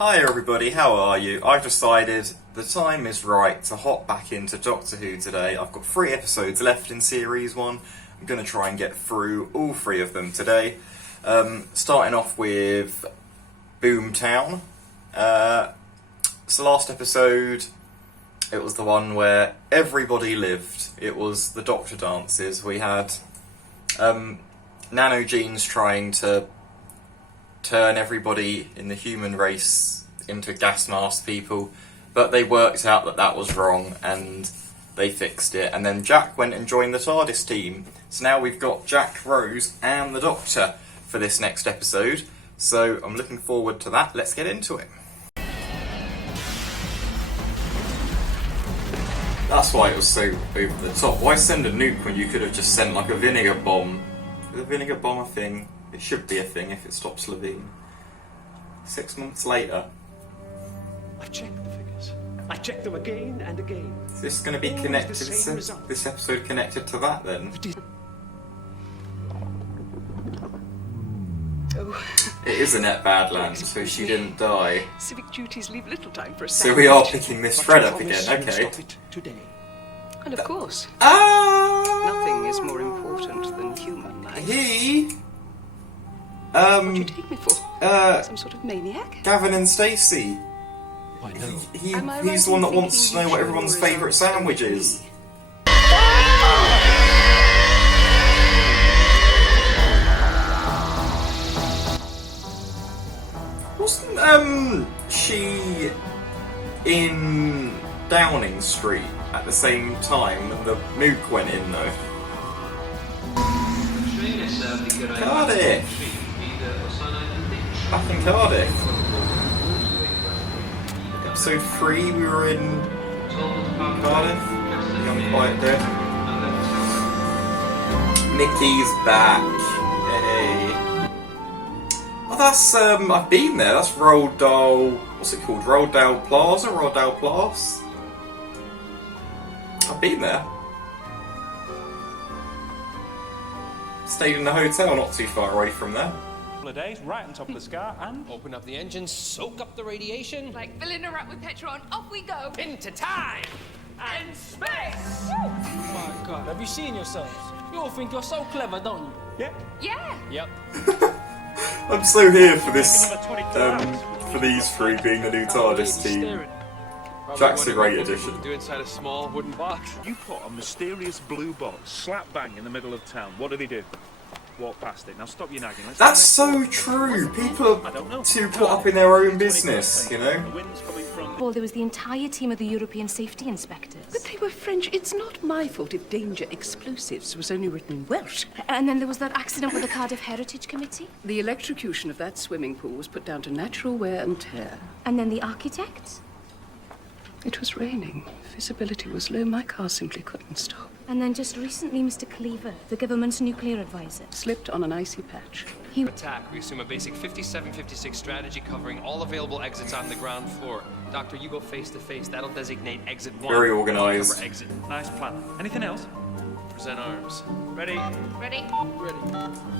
Hi everybody, how are you? I've decided the time is right to hop back into Doctor Who today. I've got 3 episodes left in Series 1. I'm going to try and get through all 3 of them today. Starting off with Boomtown. So last episode, it was the one where everybody lived. It was the Doctor dances. We had nanogenes trying to turn everybody in the human race into gas mask people, but they worked out that that was wrong and they fixed it, and then Jack went and joined the TARDIS team. So now we've got Jack, Rose and the Doctor for this next episode, so I'm looking forward to that. Let's get into it. That's why it was so over the top. Why send a nuke when you could have just sent like a vinegar bomb? Is a vinegar bomb a thing? It should be a thing if it stops Levine. 6 months later. I've checked the figures. I checked them again and again. Is this going to be connected? Is this episode connected to that then? Oh. It is Annette Badlands, so she didn't die. Civic duties leave little time for a So we are picking this thread up again, okay. Stop it today. And of course, Ah! nothing is more important than human life. What What do you take me for? Some sort of maniac? Gavin and Stacey. Why no? He's the one that wants to know what everyone's favourite sandwich is. Wasn't she in Downing Street at the same time when the nuke went in though? Cardiff! Back in Cardiff. Episode 3 we were in Cardiff. Young Quiet Dead. Mickey's back. Hey. Oh, that's I've been there. That's Roaldale. What's it called? Roaldale Plaza. Roaldale Place. I've been there. Stayed in the hotel, not too far away from there. Couple of days, right on top of the scar, and open up the engines, soak up the radiation. Like filling a rat with petrol and off we go. Into time and space. Oh my God, have you seen yourselves? You all think you're so clever, don't you? yeah. Yeah. Yep. I'm so here for this. For these 3 being the new TARDIS team. Jack's a great addition. Do inside a small wooden box. You put a mysterious blue box slap bang in the middle of town. What do? Walk past it. Now stop your nagging. That's so true. People are too caught up in their own business, you know. Well, there was the entire team of the European safety inspectors. But they were French. It's not my fault if danger explosives was only written in Welsh. And then there was that accident with the Cardiff Heritage Committee. The electrocution of that swimming pool was put down to natural wear and tear. And then the architects. It was raining. Visibility was low. My car simply couldn't stop. And then just recently, Mr. Cleaver, the government's nuclear advisor. Slipped on an icy patch. Attack. We assume a basic 57-56 strategy covering all available exits on the ground floor. Doctor, you go face to face. That'll designate exit 1. Very organised. Cover exit. Nice plan. Anything else? Present arms. Ready? Ready?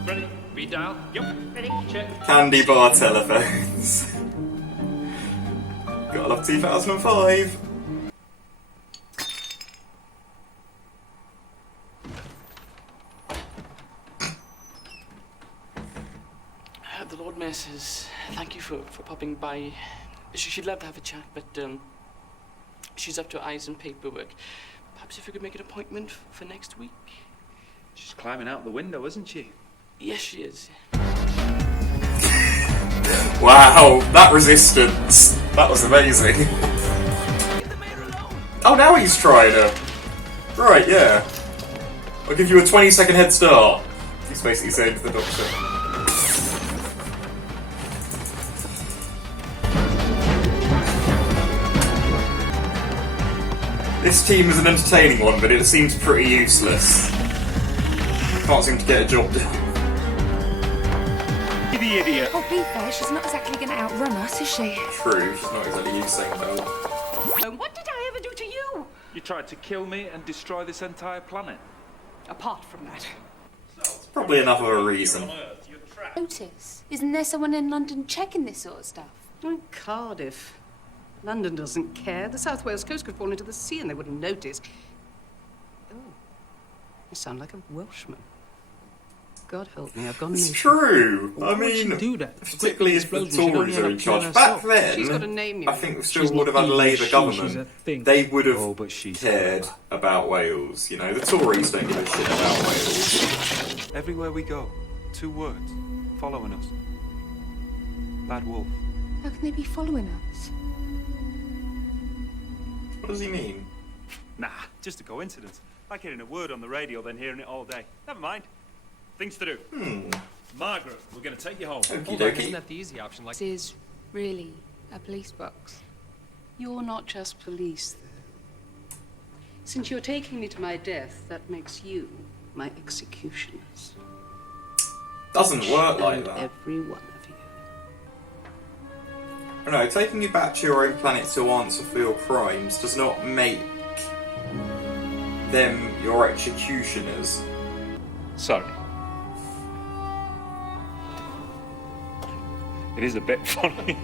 Ready? Read dial. Yep. Ready? Check. Candy bar telephones. Gotta love 2005. The Lord Mayor says thank you for popping by. She'd love to have a chat, but she's up to her eyes in paperwork. Perhaps if we could make an appointment for next week. She's climbing out the window, isn't she? Yes, she is. Wow, that resistance. That was amazing. Oh, now he's trying to. Right, yeah. I'll give you a 20-second head start. He's basically saying to the Doctor. This team is an entertaining one, but it seems pretty useless. Can't seem to get a job done. The idiot. Oh, be fair, she's not exactly going to outrun us, is she? True, she's not exactly Usain Bolt. What did I ever do to you? You tried to kill me and destroy this entire planet. Apart from that. Probably enough of a reason. Notice? Isn't there someone in London checking this sort of stuff? Oh, Cardiff. London doesn't care. The South Wales coast could fall into the sea and they wouldn't notice. Oh, you sound like a Welshman. God help me, I've gone It's native. true. I Why would she mean, do that? particularly if the Explosion, she'd only Tories end are up in killing charge. Back herself. She's got a then, name, you I mean. think we She's still would not have had a even Labour she, she's government. a thing. They would have Oh, but she's cared clever. about Wales. You know, the Tories don't give a shit about Wales. Everywhere we go, 2 words, following us. Bad wolf. How can they be following us? What does he mean? Nah, just a coincidence. Like hearing a word on the radio, then hearing it all day. Never mind. Things to do. Margaret, we're going to take you home. Okie Hold on, isn't dokie. that the easy option? Like, This is really a police box. You're not just police, though. Since you're taking me to my death, that makes you my executioners. Doesn't work like And that. every one of you. No, taking you back to your own planet to answer for your crimes does not make them your executioners. Sorry. It is a bit funny.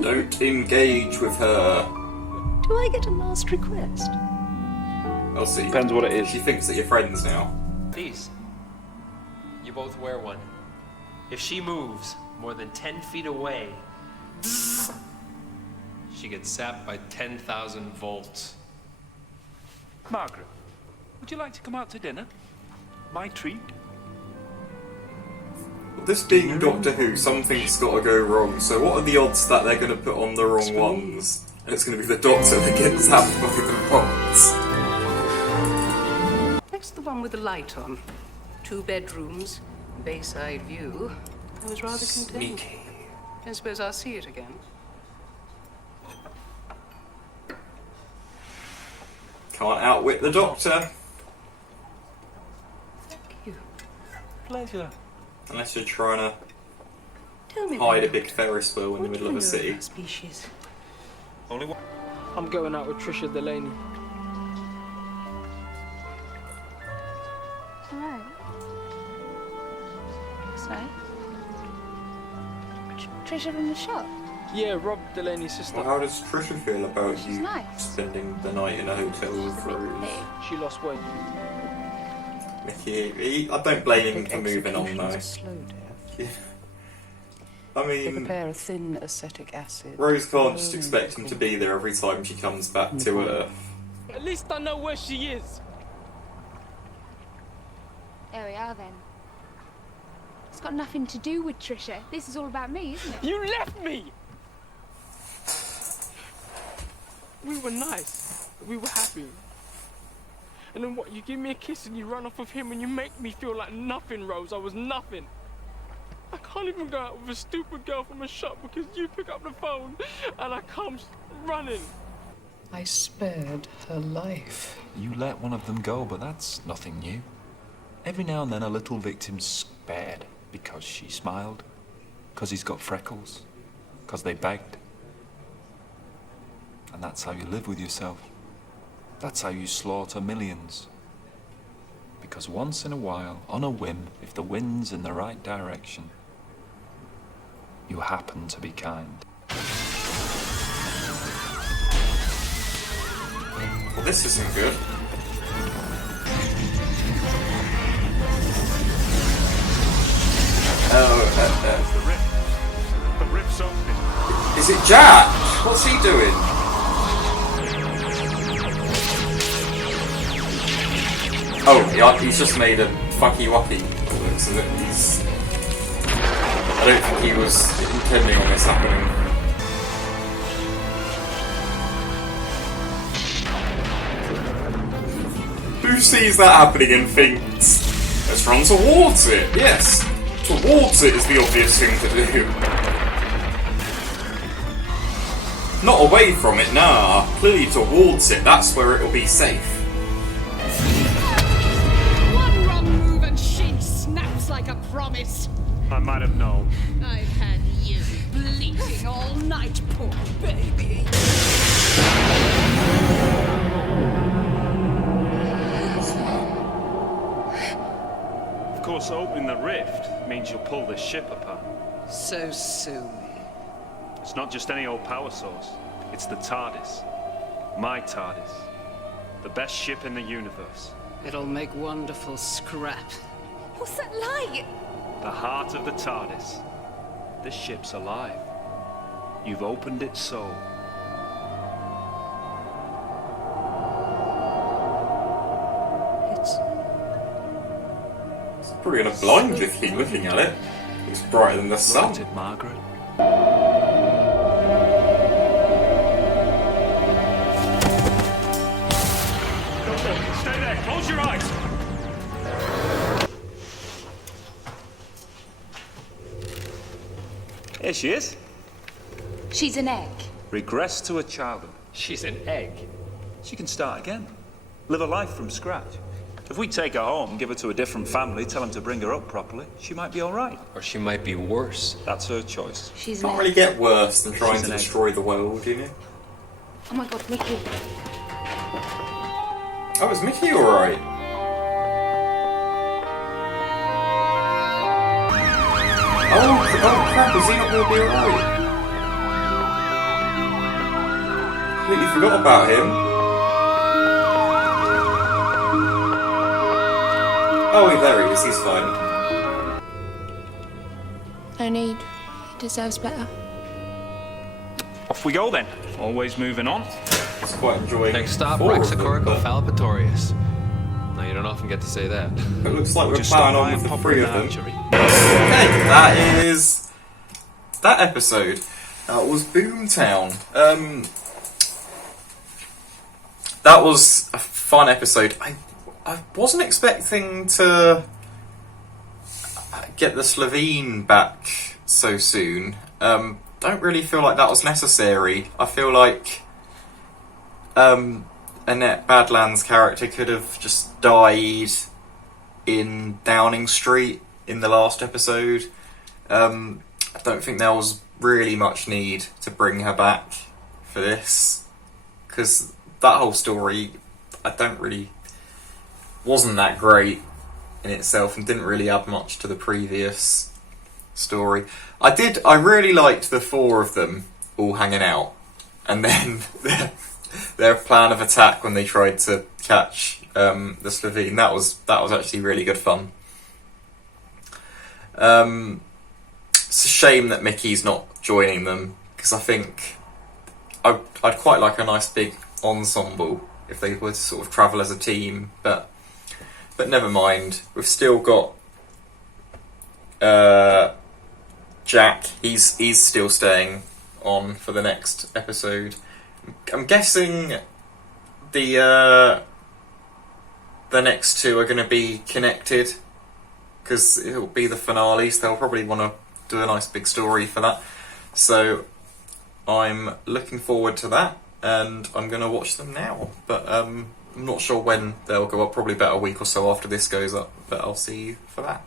Don't engage with her. Do I get a last request? I'll see. Depends what it is. She thinks that you're friends now. please, you both wear one. If she moves more than 10 feet away, she gets zapped by 10,000 volts. Margaret, would you like to come out to dinner? My treat. This being Doctor Who, something's got to go wrong. So what are the odds that they're going to put on the wrong ones? And it's going to be the Doctor that gets zapped by the bots. That's the one with the light on. 2 bedrooms, bayside view. I was rather content. Sneaky. Don't suppose I'll see it again. Can't outwit the Doctor. Thank you. Pleasure. Unless you're trying Tell me to hide a then, big Doctor, Ferris wheel in the what middle do of a you know city. about species? Only one. I'm going out with Trisha Delaney. Alright. So? Trisha from the shop? Yeah, Rob Delaney's sister. Well, how does Trisha feel about She's you nice. spending the night in a hotel with She's a bit Rose? big. She lost weight. Mickey, I don't blame him Big for moving on executions though. are slow death. Yeah. I They mean, prepare a thin acetic acid. Rose can't just expect him to be there every time she comes back to Earth. At least I know where she is. There we are then. It's got nothing to do with Trisha. This is all about me, isn't it? You left me! We were nice. We were happy. And then what, you give me a kiss and you run off with him and you make me feel like nothing, Rose. I was nothing. I can't even go out with a stupid girl from a shop because you pick up the phone and I come running. I spared her life. You let one of them go, but that's nothing new. Every now and then a little victim's spared because she smiled, because he's got freckles, because they begged. And that's how you live with yourself. That's how you slaughter millions. Because once in a while, on a whim, if the wind's in the right direction, you happen to be kind. Well, this isn't good. The rift's opening. Is it Jack? What's he doing? Oh, yeah, he's just made a fucky wucky. So that he's. I don't think he was intending on this happening. Who sees that happening and thinks, let's run towards it? Yes, towards it is the obvious thing to do. Not away from it, nah. Clearly towards it, that's where it'll be safe. One wrong move and she snaps like a promise. I might have known. I've had you bleating all night, poor baby. Of course, opening the rift means you'll pull the ship apart. So soon. It's not just any old power source. It's the TARDIS. My TARDIS. The best ship in the universe. It'll make wonderful scrap. What's that light? The heart of the TARDIS. This ship's alive. You've opened its soul. It's Probably gonna blind you if you keep looking at it. It's brighter than the sun. Look at it, Margaret. Doctor, stay there. Close your eyes. Here she is. She's an egg. Regress to her childhood. She's an egg. She can start again. Live a life from scratch. If we take her home, give her to a different family, tell them to bring her up properly, she might be all right. Or she might be worse. That's her choice. She's Can't an really egg. get worse than trying She's to an egg. destroy the world, you know? Oh my god, Mickey. Oh, is Mickey alright? Oh crap, is he not going to be alright? Completely forgot about him. Oh, there he is, he's fine. No need. He deserves better. Off we go then. Always moving on. He's quite enjoying Next stop, four of them, Rexicorico-Fallipatorius. Now, you don't often get to say that. It looks like we're Just stop planning by on and with the pop three in of the them. archery. Okay, that is that episode. That was Boomtown. That was a fun episode. I wasn't expecting to get the Slovene back so soon. Don't really feel like that was necessary. I feel like Annette Badland's character could have just died in Downing Street in the last episode. I don't think there was really much need to bring her back for this, because that whole story wasn't that great in itself and didn't really add much to the previous story. I really liked the four of them all hanging out, and then their plan of attack when they tried to catch the Slovene. That was actually really good fun. It's a shame that Mickey's not joining them, because I think I'd quite like a nice big ensemble if they were to sort of travel as a team, but never mind. We've still got Jack. He's still staying on for the next episode. I'm guessing the next two are going to be connected, because it'll be the finale, so they'll probably want to do a nice big story for that. So I'm looking forward to that, and I'm going to watch them now. But I'm not sure when they'll go up, probably about a week or so after this goes up, but I'll see you for that.